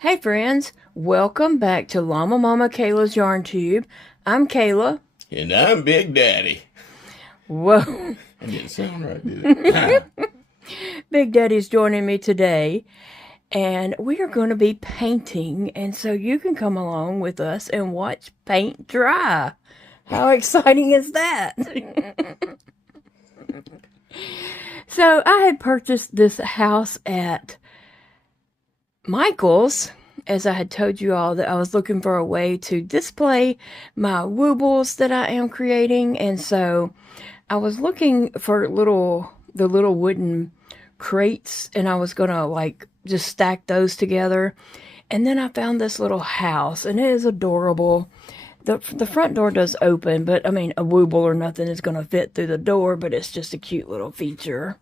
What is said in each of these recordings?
Hey friends, welcome back to Llama Mama Kayla's Yarn Tube. I'm Kayla. And I'm Big Daddy. Whoa. That didn't sound right, did it? Big Daddy's joining me today, and we are going to be painting, and so you can come along with us and watch paint dry. How exciting is that? So I had purchased this house at Michael's, as I had told you all that I was looking for a way to display my Woobles that I am creating, and so I was looking for the little wooden crates, and I was gonna like just stack those together. And then I found this little house, and it is adorable. The front door does open, but I mean a Wooble or nothing is gonna fit through the door, but it's just a cute little feature.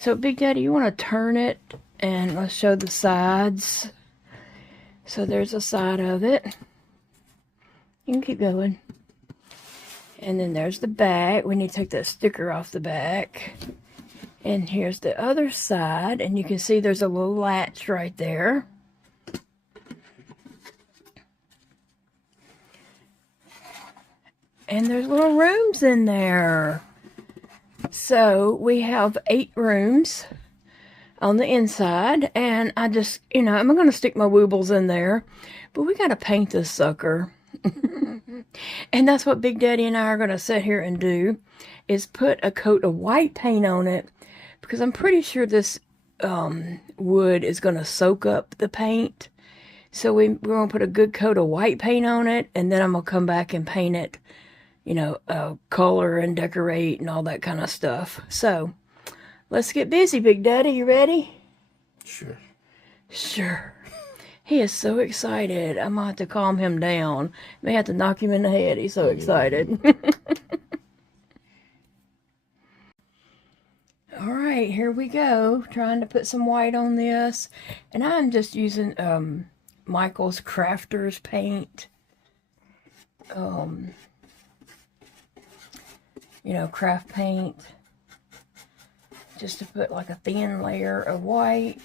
So Big Daddy, you want to turn it and let's show the sides. So there's a side of it. You can keep going. And then there's the back. We need to take that sticker off the back. And here's the other side. And you can see there's a little latch right there. And there's little rooms in there. So we have 8 rooms on the inside, and I just, I'm going to stick my Woobles in there, but we got to paint this sucker. And that's what Big Daddy and I are going to sit here and do, is put a coat of white paint on it, because I'm pretty sure this wood is going to soak up the paint. So we're going to put a good coat of white paint on it, and then I'm going to come back and paint it, color and decorate and all that kind of stuff. So let's get busy, Big Daddy. You ready? Sure. Sure. He is so excited. I might have to calm him down. May have to knock him in the head. He's so excited. All right, here we go. Trying to put some white on this. And I'm just using Michael's Crafter's paint. Craft paint. Just to put like a thin layer of white.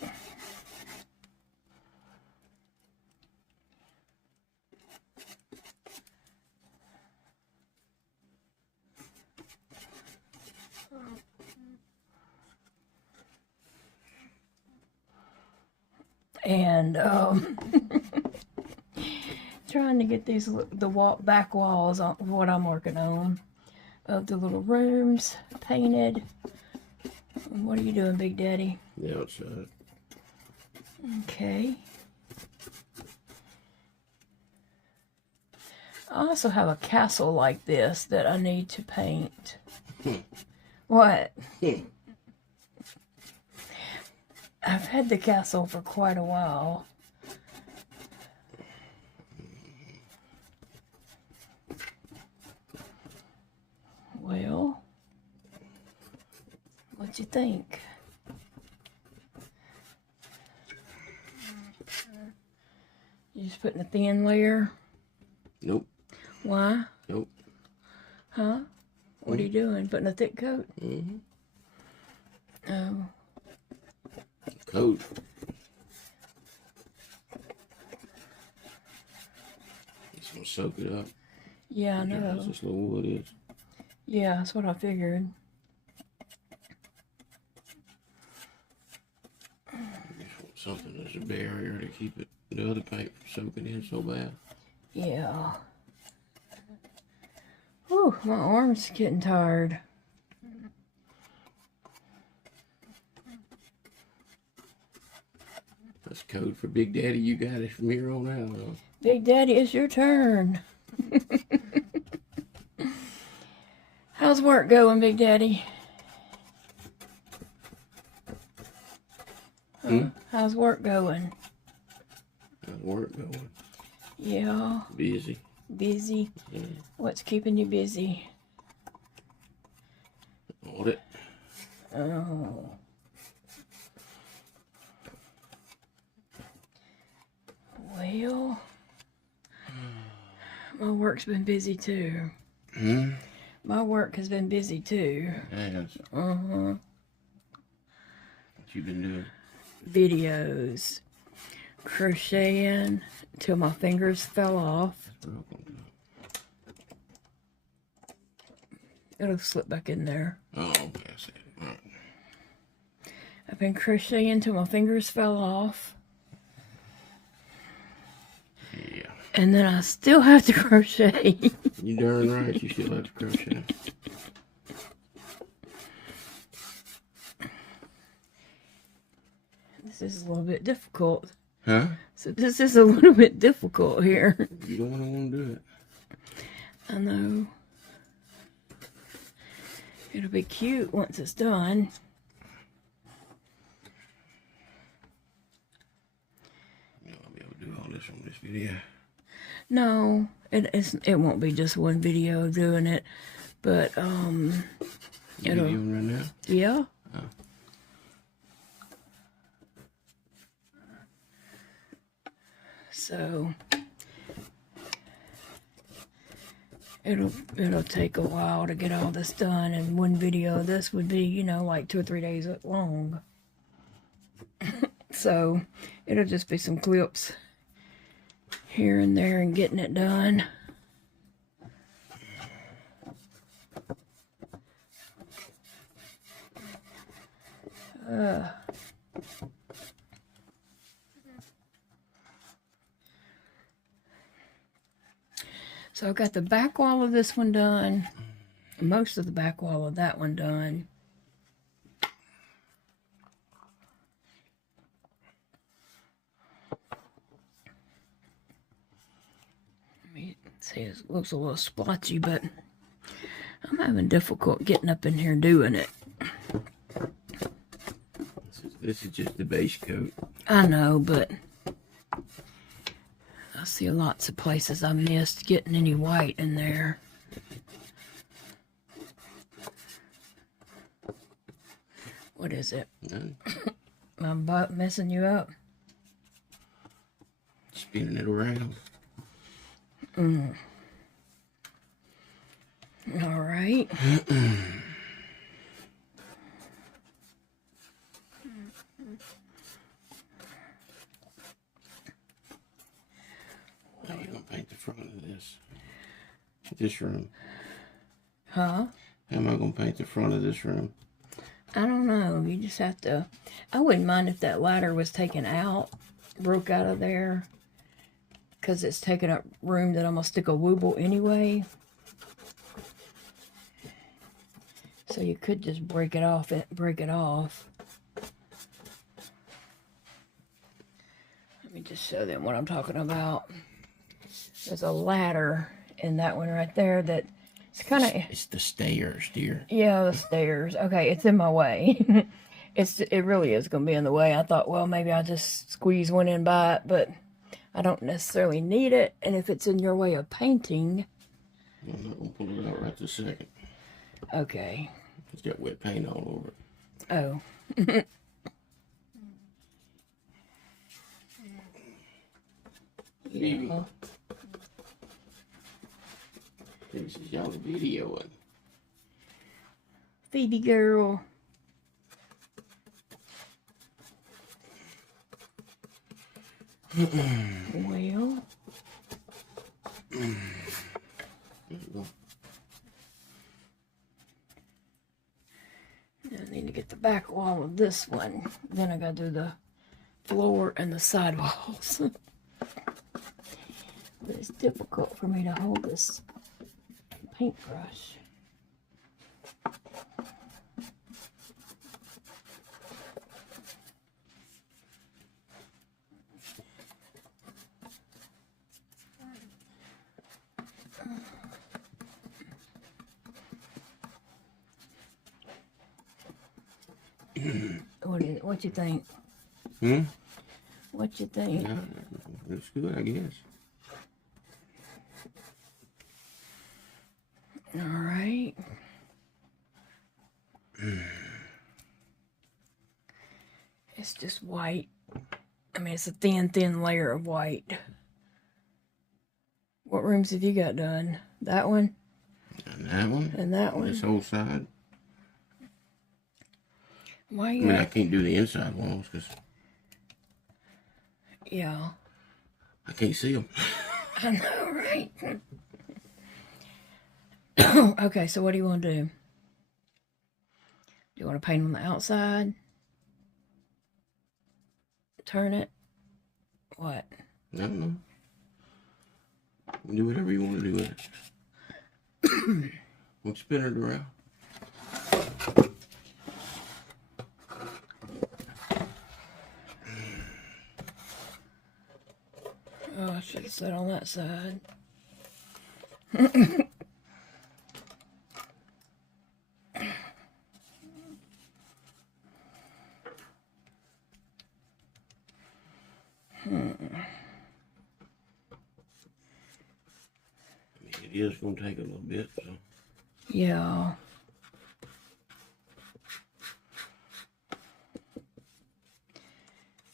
And trying to get the back walls of what I'm working on, of the little rooms painted. What are you doing, Big Daddy? The outside. Okay. I also have a castle like this that I need to paint. What? I've had the castle for quite a while. Well, what you think? You just putting a thin layer? Nope. Why? Nope. Huh? What are you doing? Putting a thick coat? Mm-hmm. Oh. Coat. It's gonna soak it up. Yeah, I know. As this little wood is. Yeah, that's what I figured. Just want something as a barrier to keep the other paint from soaking in so bad. Yeah. Whew, my arm's getting tired. That's code for Big Daddy. You got it from here on out. Huh? Big Daddy, it's your turn. How's work going, Big Daddy? How's work going? How's work going? Yeah. Busy. Busy? Yeah. What's keeping you busy? Audit. Oh. Well, my work's been busy too. My work has been busy too. Yes. Uh-huh. What you been doing? Videos crocheting until my fingers fell off. It'll slip back in there. Oh, okay, I see it. All right. I've been crocheting until my fingers fell off. Yeah. And then I still have to crochet. You darn right, you still have to crochet. This is a little bit difficult. Huh? So this is a little bit difficult here. You don't want to do it. I know. It'll be cute once it's done. I'll be able to do all this on this video. No, it won't be just one video doing it, but You it'll. videoing right now? Yeah. Oh. So it'll take a while to get all this done, and one video of this would be, you know, like 2 or 3 days long. So it'll just be some clips here and there and getting it done. So I got the back wall of this one done, most of the back wall of that one done. Let me see, it looks a little splotchy, but I'm having difficult getting up in here doing it. This is just the base coat. I know, but I see lots of places I missed getting any white in there. What is it? None. My butt messing you up? Spinning it around. All right. How are you going to paint the front of this room? Huh? How am I going to paint the front of this room? I don't know. You just have to. I wouldn't mind if that ladder was taken out, broke out of there, because it's taking up room that I'm going to stick a wooble anyway. So you could just break it off. Let me just show them what I'm talking about. There's a ladder in that one right there that it's kind of... It's the stairs, dear. Yeah, the stairs. Okay, it's in my way. It really is going to be in the way. I thought, well, maybe I'll just squeeze one in by it, but I don't necessarily need it. And if it's in your way of painting... I'm not going to pull it out right this second. Okay. It's got wet paint all over it. Oh. Yeah. This is y'all videoing. Phoebe girl. Well. There you go. I need to get the back wall of this one. Then I gotta do the floor and the side walls. But it's difficult for me to hold this paintbrush. What you think? What you think? Yeah, looks good, I guess. All right. It's just white. I mean, it's a thin layer of white. What rooms have you got done? That one? And that one? And that one? This whole side? Why I you mean, I got... can't do the inside walls because... Yeah. I can't see them. I know, right? Okay, so what do you want to do? Do you want to paint on the outside? Turn it? What? I don't know. Do whatever you want to do with it. We'll spin it around. Oh, I should have set on that side. It is going to take a little bit, so. Yeah.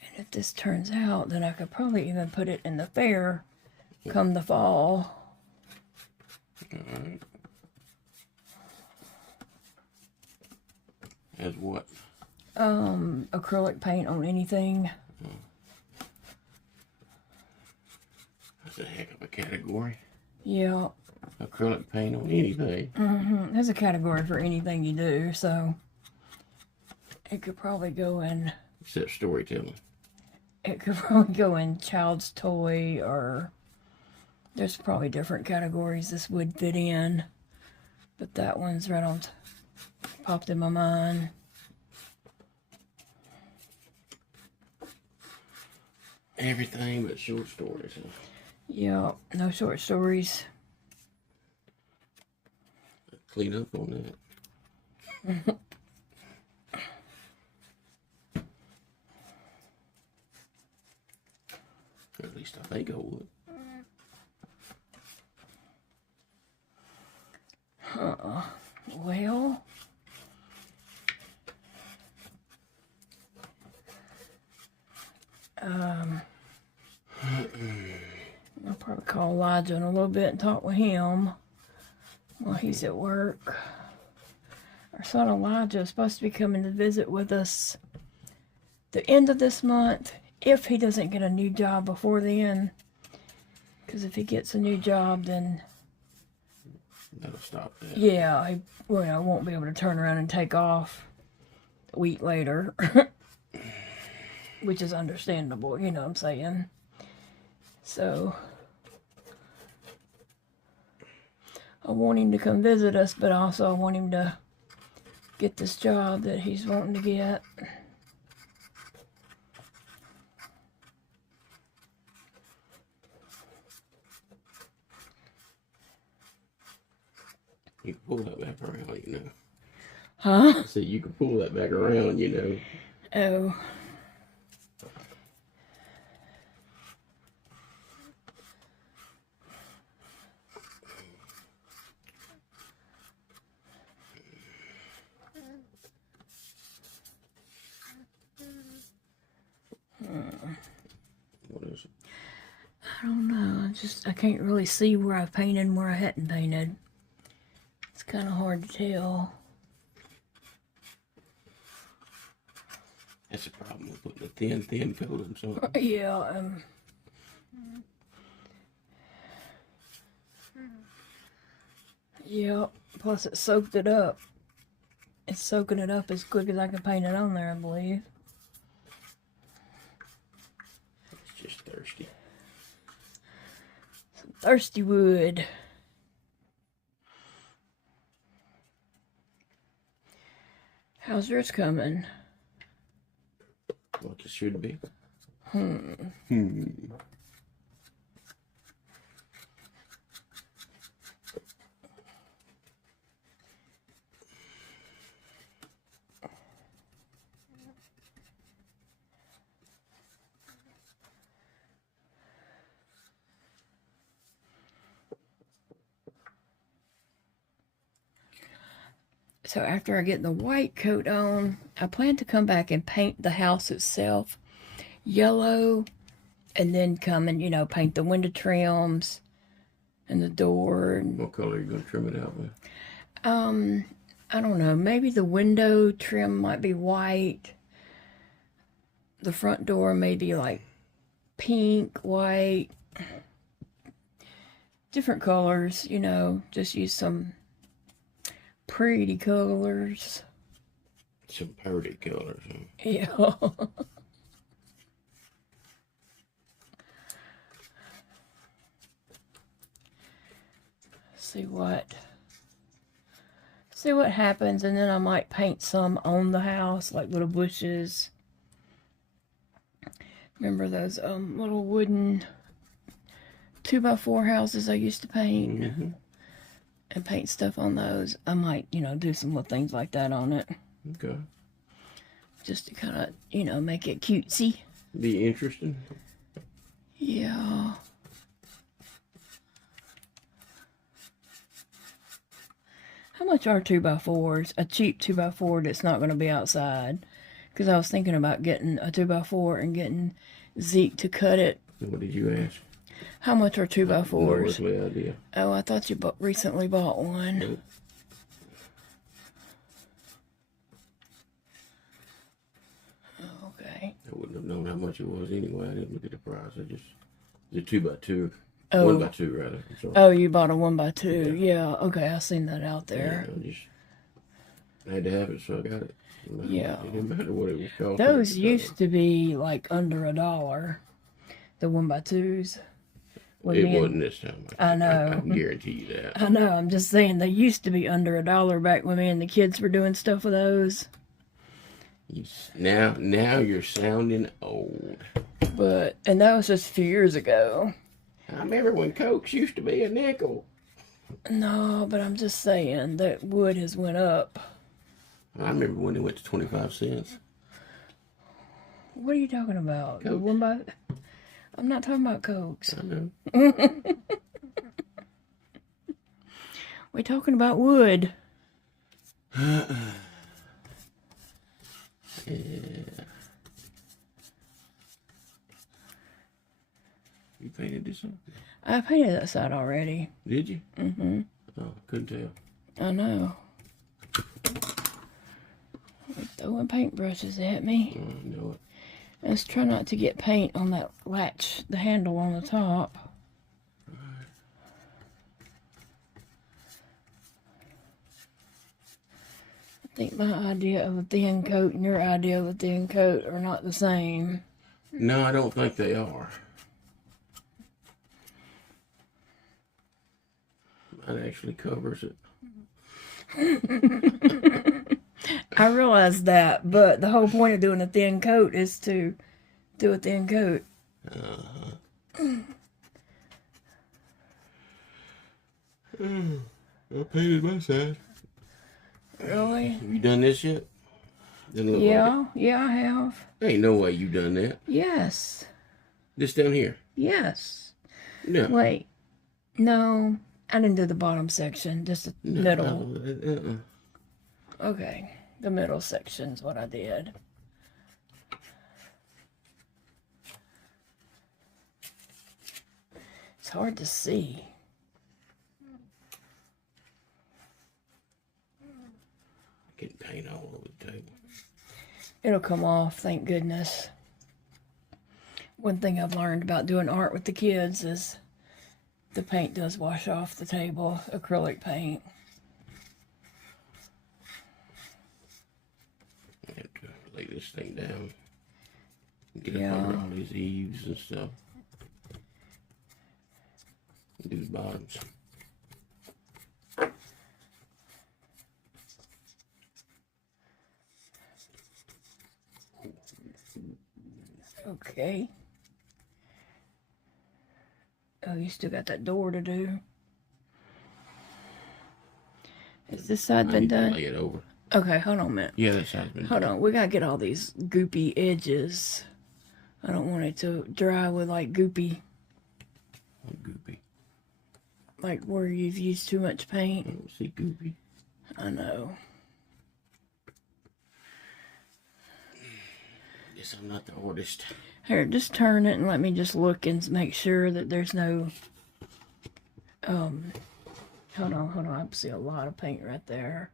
And if this turns out, then I could probably even put it in the fair come the fall. Alright. As what? Acrylic paint on anything. That's a heck of a category. Yeah. Acrylic paint on anything. There's a category for anything you do, so it could probably go in. Except storytelling. It could probably go in child's toy, or there's probably different categories this would fit in. But that one's right on, popped in my mind. Everything but short stories. Huh? Yeah, no short stories. Clean up on that. At least I think I would. Well, I'll probably call Elijah in a little bit and talk with him while he's at work. Our son Elijah is supposed to be coming to visit with us the end of this month, if he doesn't get a new job before then. Because if he gets a new job, then that'll stop that. Yeah, he won't be able to turn around and take off a week later. Which is understandable, you know what I'm saying? So I want him to come visit us, but also I want him to get this job that he's wanting to get. You can pull that back around, you know. Huh? I said you can pull that back around, you know. Oh. What is it? I don't know. I can't really see where I painted and where I hadn't painted. It's kind of hard to tell. That's the problem with putting a thin coat on something. Yeah. Yeah. Plus, it soaked it up. It's soaking it up as quick as I can paint it on there, I believe. It's just thirsty. Some thirsty wood. How's yours coming? Like it should be. So after I get the white coat on, I plan to come back and paint the house itself yellow, and then come and, paint the window trims and the door. And, What color are you going to trim it out with? I don't know. Maybe the window trim might be white. The front door maybe like pink, white, different colors, you know, just use some pretty colors. Some pretty colors, huh? Yeah. See what happens, and then I might paint some on the house, like little bushes. Remember those little wooden 2x4 houses I used to paint? Mm-hmm. And paint stuff on those. I might, you know, do some little things like that on it. Okay. Just to kind of, you know, make it cutesy. Be interesting. Yeah. How much are 2x4s? A cheap 2x4 that's not going to be outside. Because I was thinking about getting a 2x4 and getting Zeke to cut it. What did you ask? How much are 2x4s? No idea. Oh, I thought you recently bought one. Nope. Okay. I wouldn't have known how much it was anyway. I didn't look at the price. I just, the 2x2. Oh. 1x2 rather. I'm sorry. Oh, you bought a 1x2. Yeah. Okay, I seen that out there. Yeah, I had to have it, so I got it. Yeah. It didn't matter what it was costing. Those used to be like under $1. The 1x2s. It wasn't this time. I know. I can guarantee you that. I know. I'm just saying they used to be under $1 back when me and the kids were doing stuff with those. Now you're sounding old. And that was just a few years ago. I remember when Cokes used to be a nickel. No, but I'm just saying that wood has went up. I remember when it went to 25 cents. What are you talking about? The one by... I'm not talking about Cokes. I know. We're talking about wood. Yeah. You painted this one? I painted that side already. Did you? Mm-hmm. Oh, couldn't tell. I know. They're throwing paintbrushes at me. Oh, I know it. Let's try not to get paint on that latch, the handle on the top. Right. I think my idea of a thin coat and your idea of a thin coat are not the same. No, I don't think they are. That actually covers it. I realize that, but the whole point of doing a thin coat is to do a thin coat. I painted my side. Really? Have you done this yet? Doesn't look Yeah, like yeah, I have. it. Ain't no way you done that. Yes. This down here. Yes. No. Wait. No, I didn't do the bottom section, just the middle. No, Okay, the middle section's what I did. It's hard to see. I can paint all over the table. It'll come off, thank goodness. One thing I've learned about doing art with the kids is the paint does wash off the table, acrylic paint. I have to lay this thing down. Get Yeah. up under all these eaves and stuff. Do the bottoms. Okay. Oh, you still got that door to do. Has this side I been need to done? lay it over. Okay, hold on a minute. Yeah, that side's been Hold done. on, we gotta get all these goopy edges. I don't want it to dry with like goopy, I'm goopy. like where you've used too much paint. I don't see goopy. I know. Guess I'm not the artist. Here, just turn it and let me just look and make sure that there's no, hold on, I see a lot of paint right there.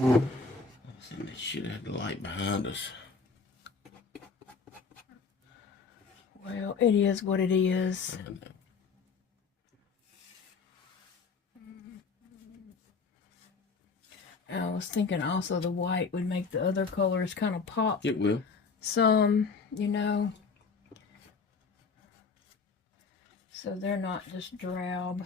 They should have the light behind us. Well, it is what it is. I know. I was thinking also the white would make the other colors kind of pop. It will. Some, you know. So they're not just drab.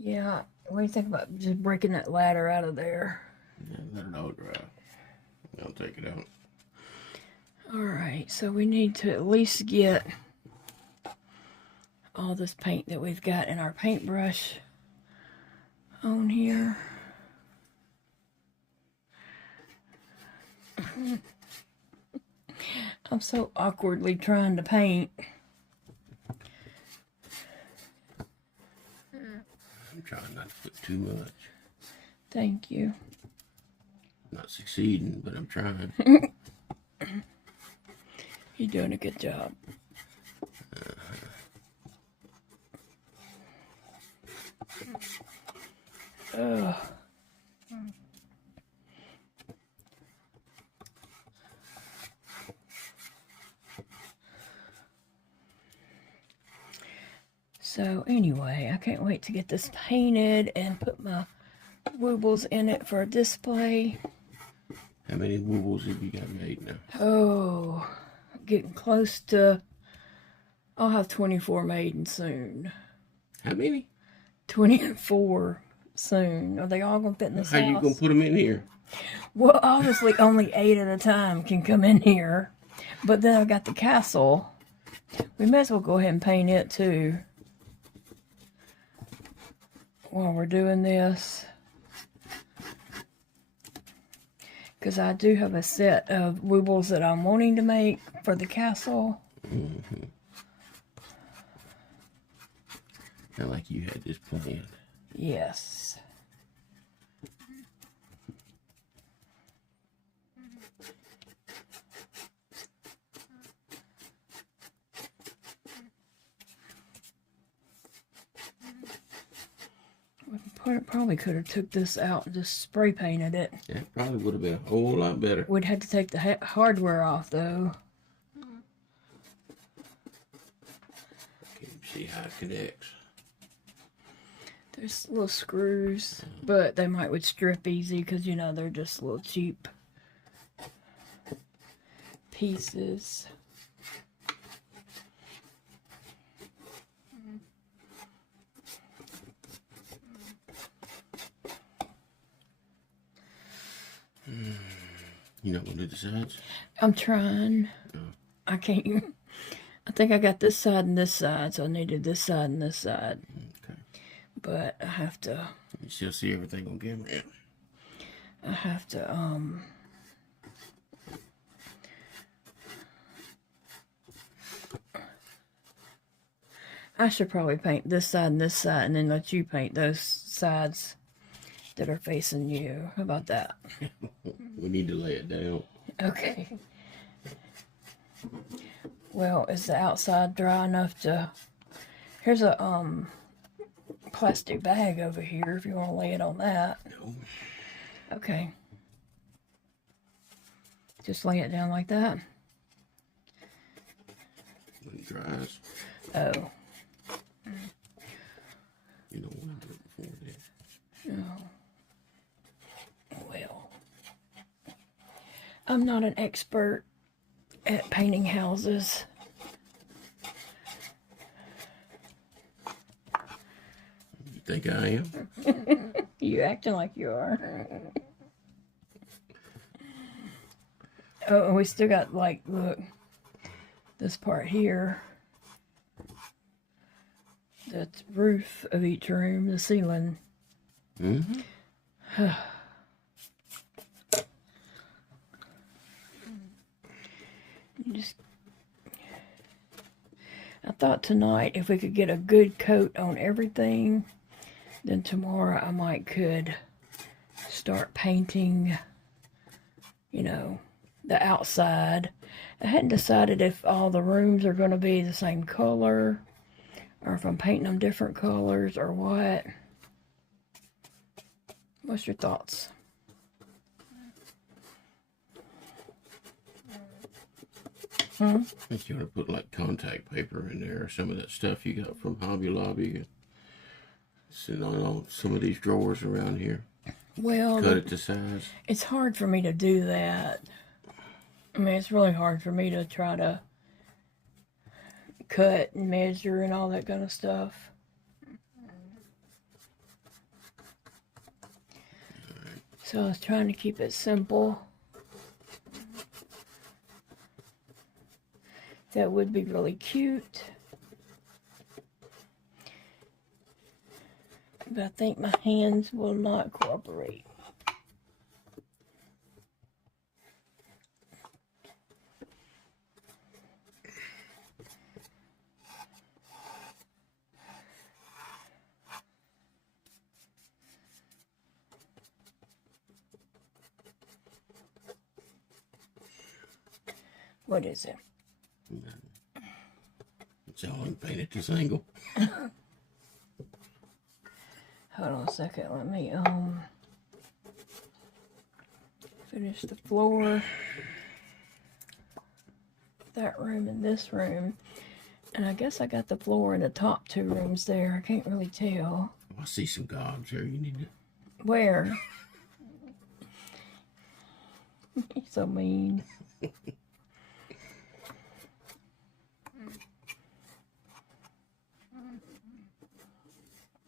Yeah, what do you think about just breaking that ladder out of there? Yeah, let it all dry. I'll take it out. Alright, so we need to at least get all this paint that we've got in our paintbrush on here. I'm so awkwardly trying to paint. I'm trying not to put too much. Thank you. Not succeeding, but I'm trying. You're doing a good job. Ugh. So anyway, I can't wait to get this painted and put my Woobles in it for a display. How many Woobles have you got made now? Oh, getting close to... I'll have 24 made soon. How many? 24 soon. Are they all going to fit in this How house? you going to put them in here? Well, obviously only 8 at a time can come in here. But then I've got the castle. We may as well go ahead and paint it too. While we're doing this. Because I do have a set of Woobles that I'm wanting to make for the castle. Mm-hmm. Not like you had this planned. Yes. Probably could have took this out and just spray painted it. That probably would have been a whole lot better. We'd have to take the hardware off though. Can you see how it connects? There's little screws, but they would strip easy because, you know, they're just little cheap pieces. You not going to do the sides? I'm trying. Oh. I can't. I think I got this side and this side, so I needed this side and this side. Okay. But I have to. You still see everything on camera? Yeah. I have to, I should probably paint this side and then let you paint those sides that are facing you. How about that? We need to lay it down. Okay. Well, is the outside dry enough to... Here's a, plastic bag over here if you want to lay it on that. No. Okay. Just lay it down like that. When it dries. Oh. You don't want to do it before that. No. Well. I'm not an expert at painting houses. You think I am? You acting like you are. Oh, and we still got, like, look, this part here. The roof of each room, the ceiling. Mm-hmm. I thought tonight if we could get a good coat on everything, then tomorrow I could start painting, you know, the outside. I hadn't decided if all the rooms are going to be the same color or if I'm painting them different colors or what. What's your thoughts? I think you ought to put like contact paper in there or some of that stuff you got from Hobby Lobby. Sitting on some of these drawers around here. Well, cut it to size. It's hard for me to do that. I mean, it's really hard for me to try to cut and measure and all that kind of stuff. Right. So I was trying to keep it simple. That would be really cute. But I think my hands will not cooperate. What is it? It's all in paint at this angle. Hold on a second. Let me finish the floor. That room and this room. And I guess I got the floor in the top two rooms there. I can't really tell. I see some gobs there. You need to. Where? You're so mean.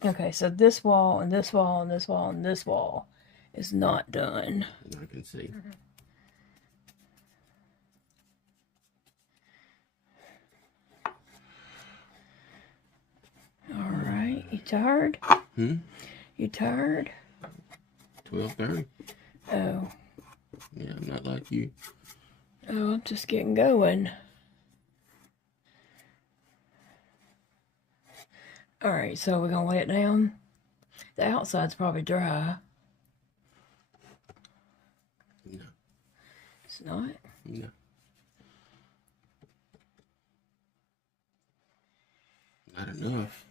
Okay, so this wall and this wall and this wall and this wall is not done. I can see. All right, you tired? You tired? 12:30. Oh. Yeah, I'm not like you. Oh, I'm just getting going. Alright, so we're going to lay it down. The outside's probably dry. No. It's not? No. Not enough.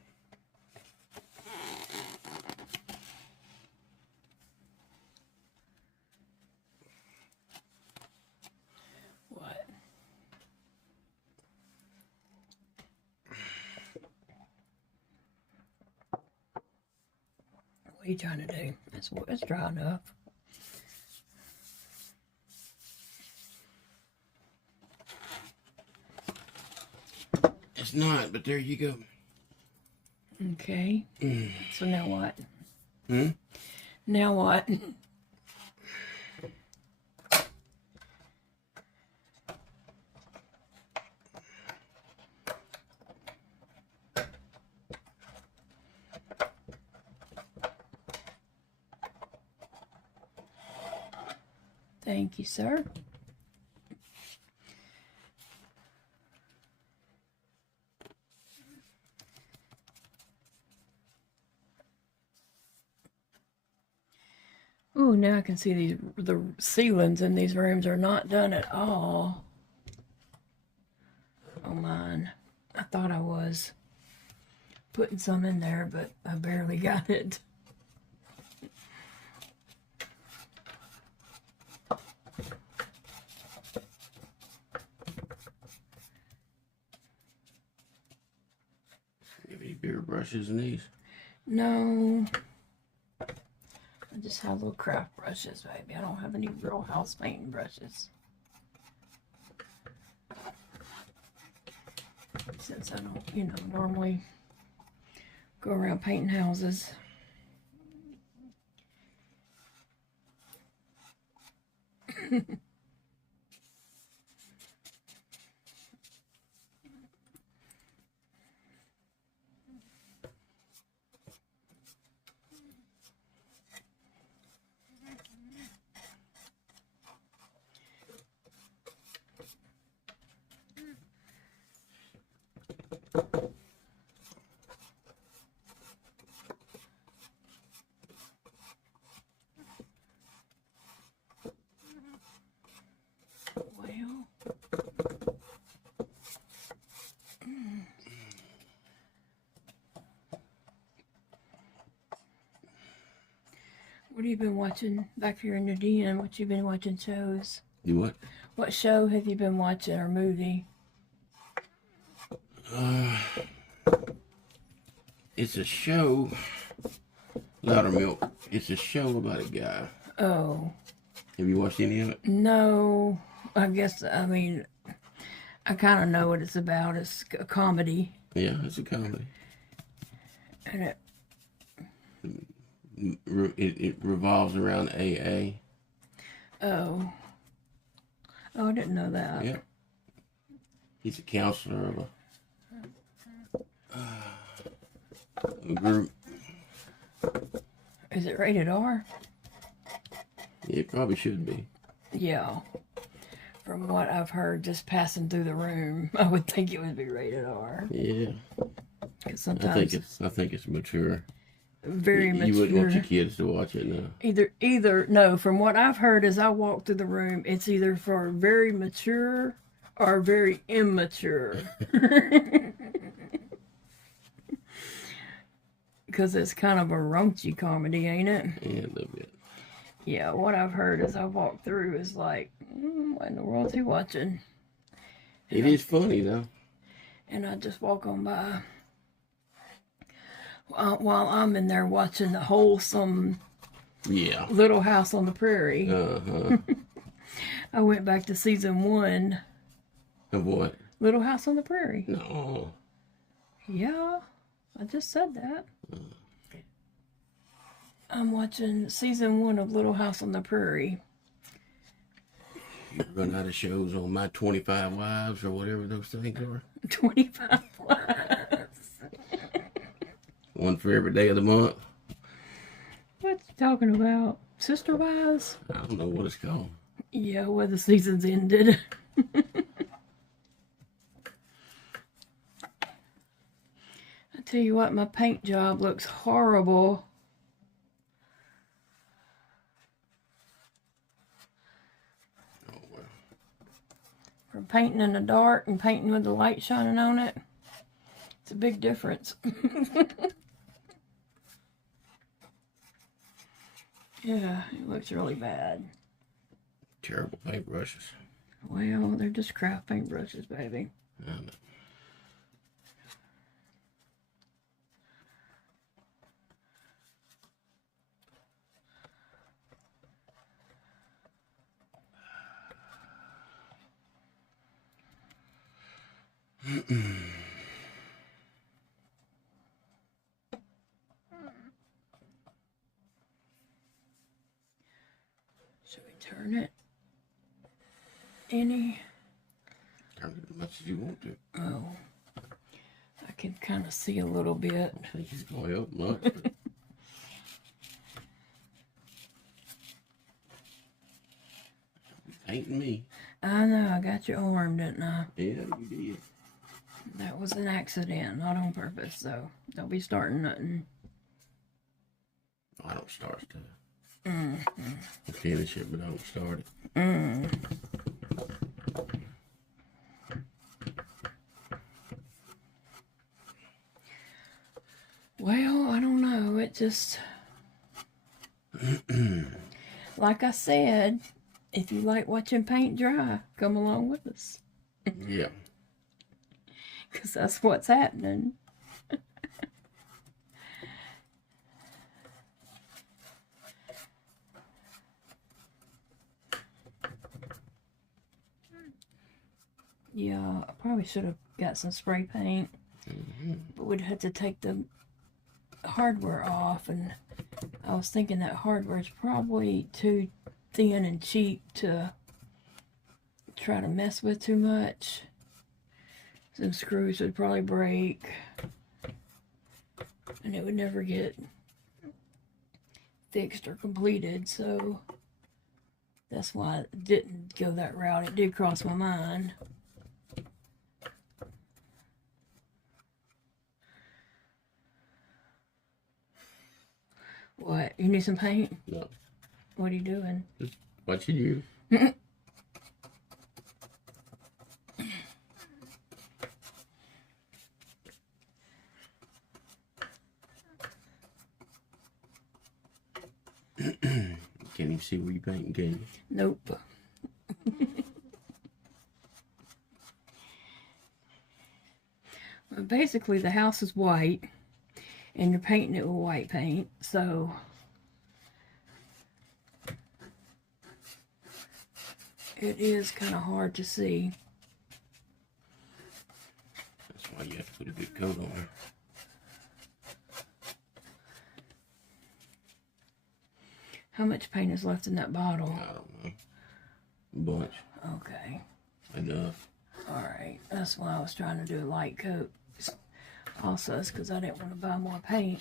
What? What are you trying to do? It's dry enough. It's not, but there you go. Okay. So now what? Hmm? Now what? Thank you, sir. Oh, now I can see the ceilings in these rooms are not done at all. Oh, mine. I thought I was putting some in there, but I barely got it. You have any bigger brushes than these? No. I just have little craft brushes, baby. I don't have any real house painting brushes. Since I don't, normally go around painting houses. What have you been watching back here in the den? What you been watching shows? You what? What show have you been watching or movie? It's a show. Loudermilk. It's a show about a guy. Oh. Have you watched any of it? No. I guess, I mean, I kind of know what it's about. It's a comedy. Yeah, it's a comedy. And it revolves around AA. Oh. Oh, I didn't know that. Yeah. He's a counselor of a group. Is it rated R? It probably should be. Yeah. From what I've heard just passing through the room, I would think it would be rated R. Yeah. 'Cause sometimes I think it's mature. Very mature. You wouldn't want your kids to watch it, no. No, from what I've heard as I walk through the room, it's either for very mature or very immature. Because it's kind of a raunchy comedy, ain't it? Yeah, a little bit. Yeah, what I've heard as I walk through is like, what in the world is he watching? It is funny, though. And I just walk on by. While I'm in there watching the wholesome Little House on the Prairie. Uh-huh. I went back to season 1. Of what? Little House on the Prairie. No. Yeah, I just said that. I'm watching season 1 of Little House on the Prairie. You run out of shows on My 25 Wives or whatever those things are. 25 Wives. One for every day of the month. What you talking about? Sister Wives? I don't know what it's called. Yeah, where the season's ended. I tell you what, my paint job looks horrible. Oh, well. From painting in the dark and painting with the light shining on it. It's a big difference. Yeah, it looks really bad. Terrible paintbrushes. Well, they're just craft paintbrushes, baby. I know. Should we turn it any? Turn it as much as you want to. Oh, I can kind of see a little bit. I think it's going up much. But... Painting me. I know, I got your arm, didn't I? Yeah, you did. That was an accident, not on purpose, so don't be starting nothing. I don't start stuff. I finish it, but I don't start it. Well, I don't know. It just... like I said, if you like watching paint dry, come along with us. Yeah. Because that's what's happening. Yeah, I probably should have got some spray paint. But we'd have to take the hardware off, and I was thinking that hardware is probably too thin and cheap to try to mess with too much. Some screws would probably break, and it would never get fixed or completed, so that's why I didn't go that route. It did cross my mind. What? You need some paint? No. What are you doing? Just watching you. even see where you painting, can you? Nope. Well, basically, the house is white, and you're painting it with white paint, so it is kind of hard to see. That's why you have to put a good coat on there. How much paint is left in that bottle? I don't know. A bunch. Okay. Enough. Alright. That's why I was trying to do a light coat. Also, it's because I didn't want to buy more paint.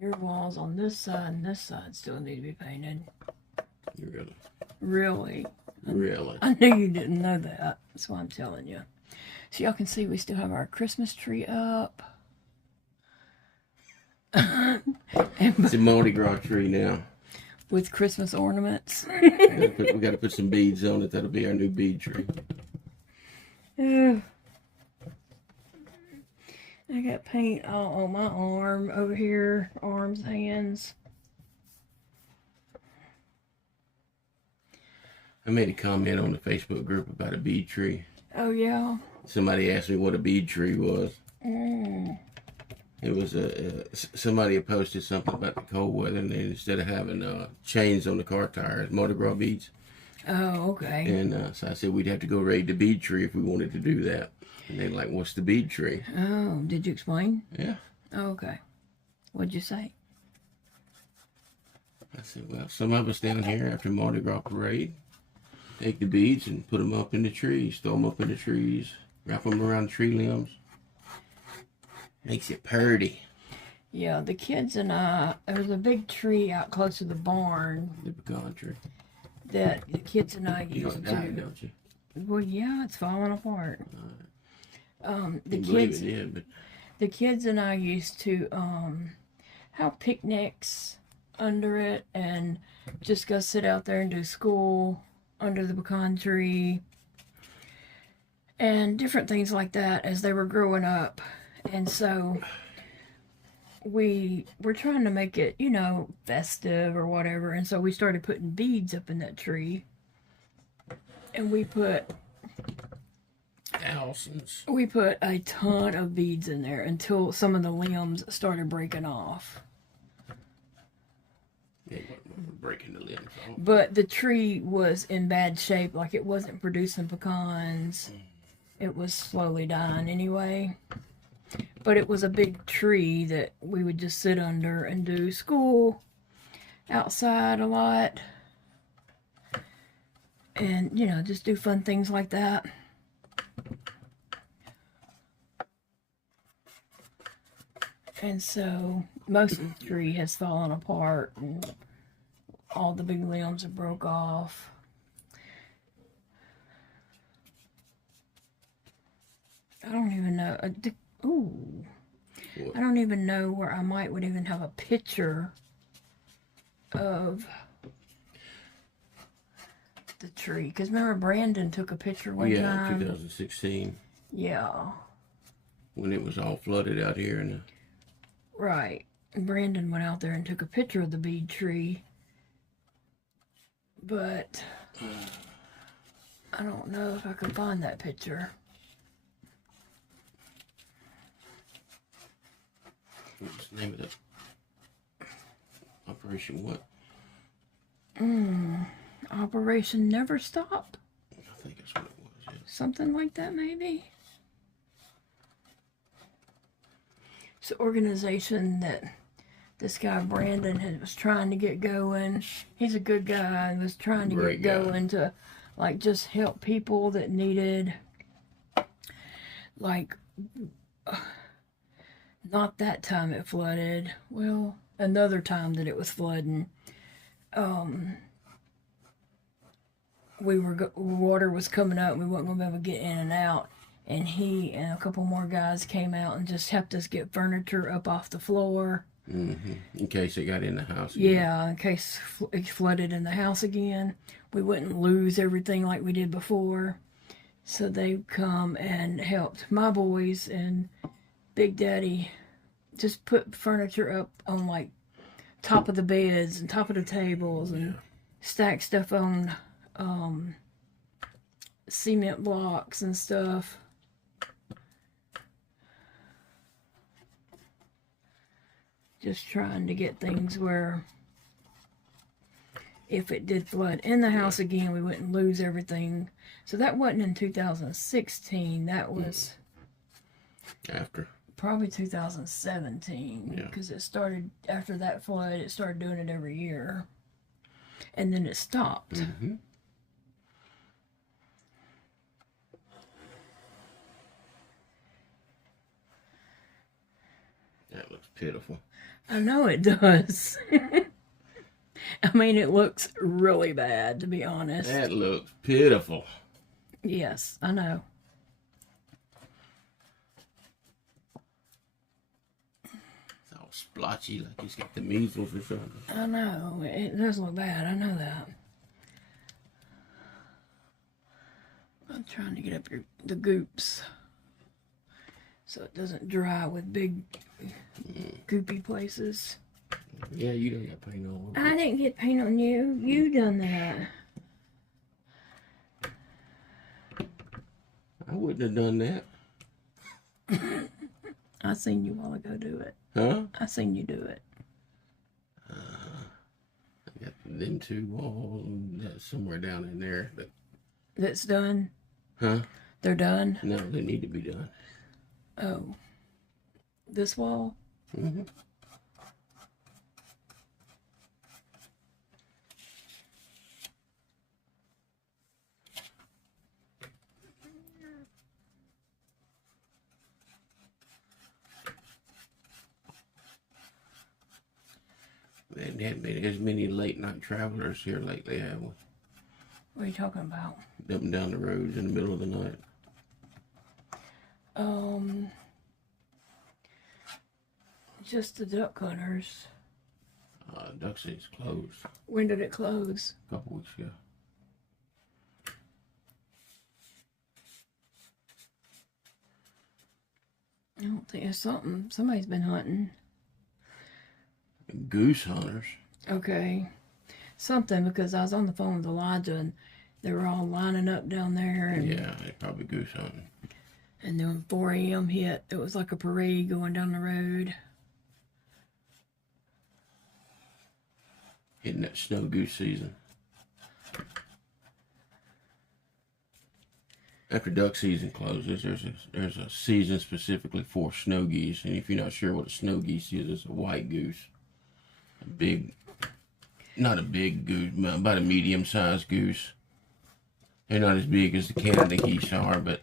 Your walls on this side and this side still need to be painted. Really? Really? Really? I knew you didn't know that. That's why I'm telling you. So y'all can see we still have our Christmas tree up. It's a Mardi Gras tree now. With Christmas ornaments. We got to put some beads on it. That'll be our new bead tree. I got paint all on my arm over here, arms, hands. I made a comment on the Facebook group about a bead tree. Oh, yeah? Somebody asked me what a bead tree was. It was somebody had posted something about the cold weather, and then instead of having chains on the car tires, Mardi Gras beads. Oh, okay. And so I said we'd have to go raid the bead tree if we wanted to do that. And they're like, what's the bead tree? Oh, did you explain? Yeah. Oh, okay. What'd you say? I said, well, some of us down here after Mardi Gras parade take the beads and put them up in the trees, throw them up in the trees, wrap them around the tree limbs. Makes it purty. Yeah, the kids and I, there was a big tree out close to the barn. The pecan tree. That the kids and I You used don't die, to. don't you? Well, yeah, it's falling apart. The Believe kids, it did, but the kids and I used to have picnics under it and just go sit out there and do school under the pecan tree and different things like that as they were growing up. And so we were trying to make it, you know, festive or whatever. And so we started putting beads up in that tree. And we put thousands. We put a ton of beads in there until some of the limbs started breaking off. Yeah, breaking the limbs off. But the tree was in bad shape, like it wasn't producing pecans. It was slowly dying anyway. But it was a big tree that we would just sit under and do school outside a lot. And, you know, just do fun things like that. And so most of the tree has fallen apart and all the big limbs are broke off. I don't even know. Ooh. What? I don't even know where I would even have a picture of the tree. Because remember Brandon took a picture one time? Yeah, 2016. Yeah. When it was all flooded out here in the... Right. Brandon went out there and took a picture of the bead tree. But I don't know if I can find that picture. What's the name of that? Operation what? Operation Never Stop? I think that's what it was, yeah. Something like that, maybe? It's an organization that this guy Brandon was trying to get going. He's a good guy and was trying to Great get guy. going to, like, just help people that needed, like, not that time it flooded. Well, another time that it was flooding. water was coming up, we wasn't gonna be able to get in and out, and he and a couple more guys came out and just helped us get furniture up off the floor. In case it got in the house again. Yeah, in case it flooded in the house again, we wouldn't lose everything like we did before. So they come and helped my boys and Big Daddy just put furniture up on like top of the beds and top of the tables and stack stuff on cement blocks and stuff. Just trying to get things where if it did flood in the house again, we wouldn't lose everything. So that wasn't in 2016. That was after. Probably 2017. Because it started after that flood. It started doing it every year. And then it stopped. That looks pitiful. I know it does. I mean, it looks really bad, to be honest. That looks pitiful. Yes, I know. It's all splotchy, like he's got the measles or something. I know. It does look bad. I know that. I'm trying to get up the goops so it doesn't dry with big goopy places. Yeah, you don't got paint on. I didn't get paint on you. You done that. I wouldn't have done that. I seen you a while ago do it. Huh? I seen you do it. I got them two walls somewhere down in there. That's done? Huh? They're done? No, they need to be done. Oh. This wall? Mm-hmm. We haven't been as many late night travelers here lately, have we? What are you talking about? Up and down the roads in the middle of the night. Just the duck hunters. Duck season's closed. When did it close? A couple weeks ago. I don't think it's something. Somebody's been hunting. Goose hunters. Okay. Something, because I was on the phone with Elijah and they were all lining up down there. And, yeah, they probably goose hunting. And then when 4 a.m. hit, it was like a parade going down the road. Hitting that snow goose season. After duck season closes, there's a season specifically for snow geese. And if you're not sure what a snow geese is, it's a white goose. A big, not a big goose, about a medium-sized goose. They're not as big as the Canada geese are, but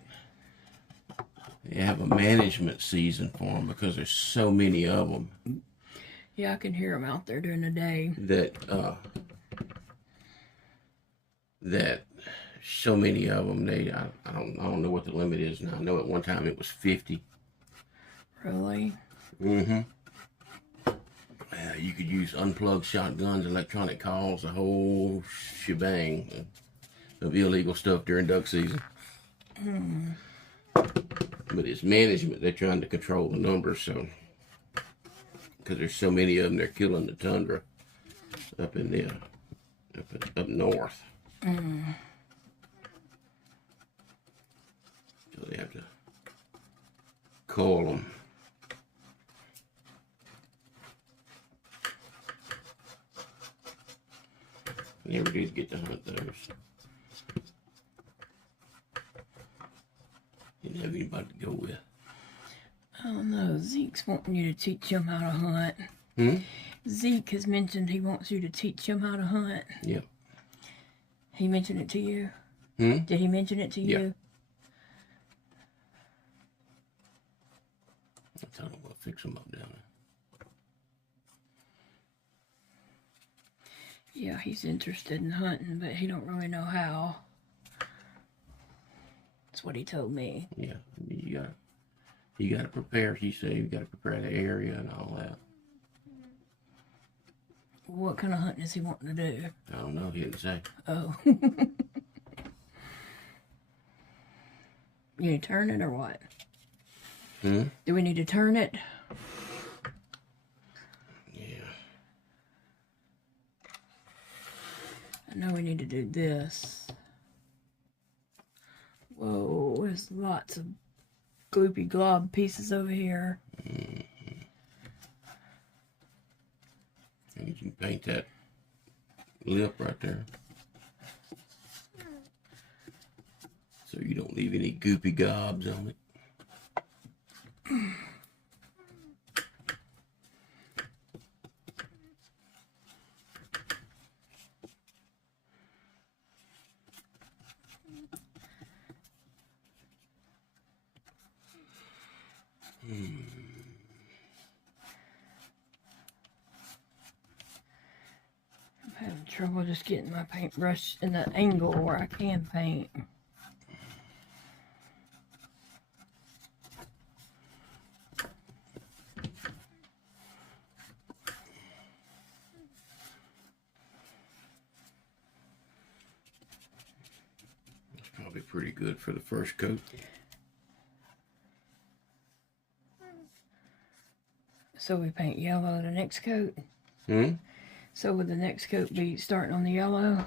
they have a management season for them because there's so many of them. Yeah, I can hear them out there during the day. That so many of them. I don't know what the limit is now. I know at one time it was 50. Really? Mm-hmm. You could use unplugged shotguns, electronic calls, the whole shebang of illegal stuff during duck season. But it's management. They're trying to control the numbers, so because there's so many of them, they're killing the tundra up in the up north. So they have to call them. Never did get to hunt those. Didn't have anybody to go with. I don't know. Zeke's wanting you to teach him how to hunt. Zeke has mentioned he wants you to teach him how to hunt. Yep. He mentioned it to you? Did he mention it to you? Yeah. I told him we'll fix them up down there. Yeah, he's interested in hunting, but he don't really know how. That's what he told me. Yeah, you gotta prepare. He said you gotta prepare the area and all that. What kind of hunting is he wanting to do? I don't know. He didn't say. Oh. You need to turn it or what? Hmm? Do we need to turn it? Yeah. I know we need to do this. Whoa, there's lots of gloopy glob pieces over here. Mm-hmm. And you can paint that lip right there. So you don't leave any goopy gobs on it. I'm having trouble just getting my paintbrush in the angle where I can paint. It's probably pretty good for the first coat. So we paint yellow the next coat. Hmm? So would the next coat be starting on the yellow?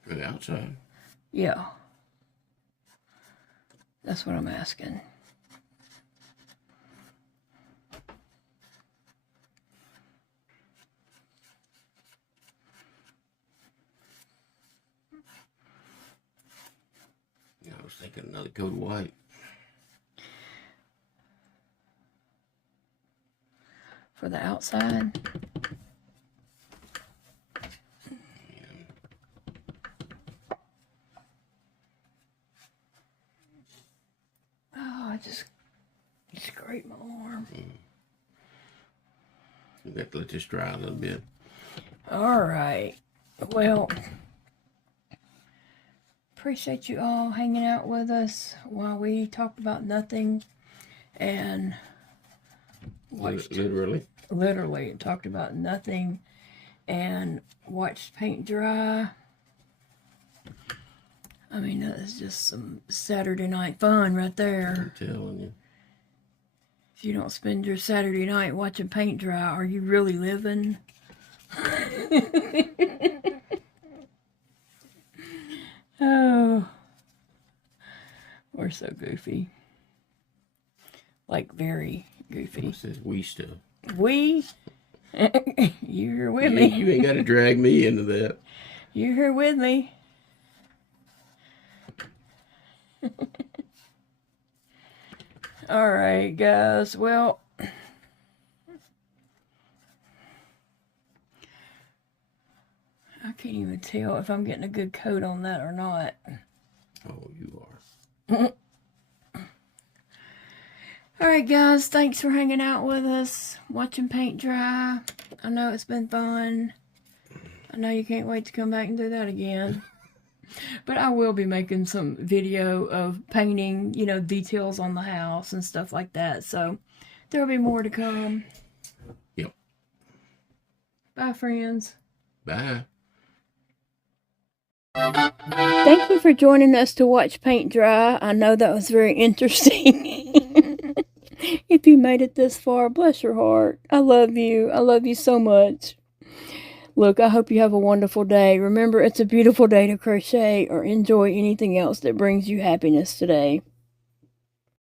For the outside. Yeah. That's what I'm asking. Yeah, I was thinking another coat of white. For the outside. Oh, I just scraped my arm. You got to let this dry a little bit. All right. Well, appreciate you all hanging out with us while we talked about nothing and watched. Literally talked about nothing and watched paint dry. I mean, that is just some Saturday night fun right there. I'm telling you. If you don't spend your Saturday night watching paint dry, are you really living? Oh, we're so goofy. Like, very goofy. It says we stuff. We? You're here with me. You ain't got to drag me into that. You're here with me. All right, guys. Well, I can't even tell if I'm getting a good coat on that or not. Oh, you are. All right, guys. Thanks for hanging out with us, watching paint dry. I know it's been fun. I know you can't wait to come back and do that again. But I will be making some video of painting, you know, details on the house and stuff like that. So there'll be more to come. Yep. Bye, friends. Bye. Thank you for joining us to watch paint dry. I know that was very interesting. If you made it this far, bless your heart. I love you. I love you so much. Look, I hope you have a wonderful day. Remember, it's a beautiful day to crochet or enjoy anything else that brings you happiness today.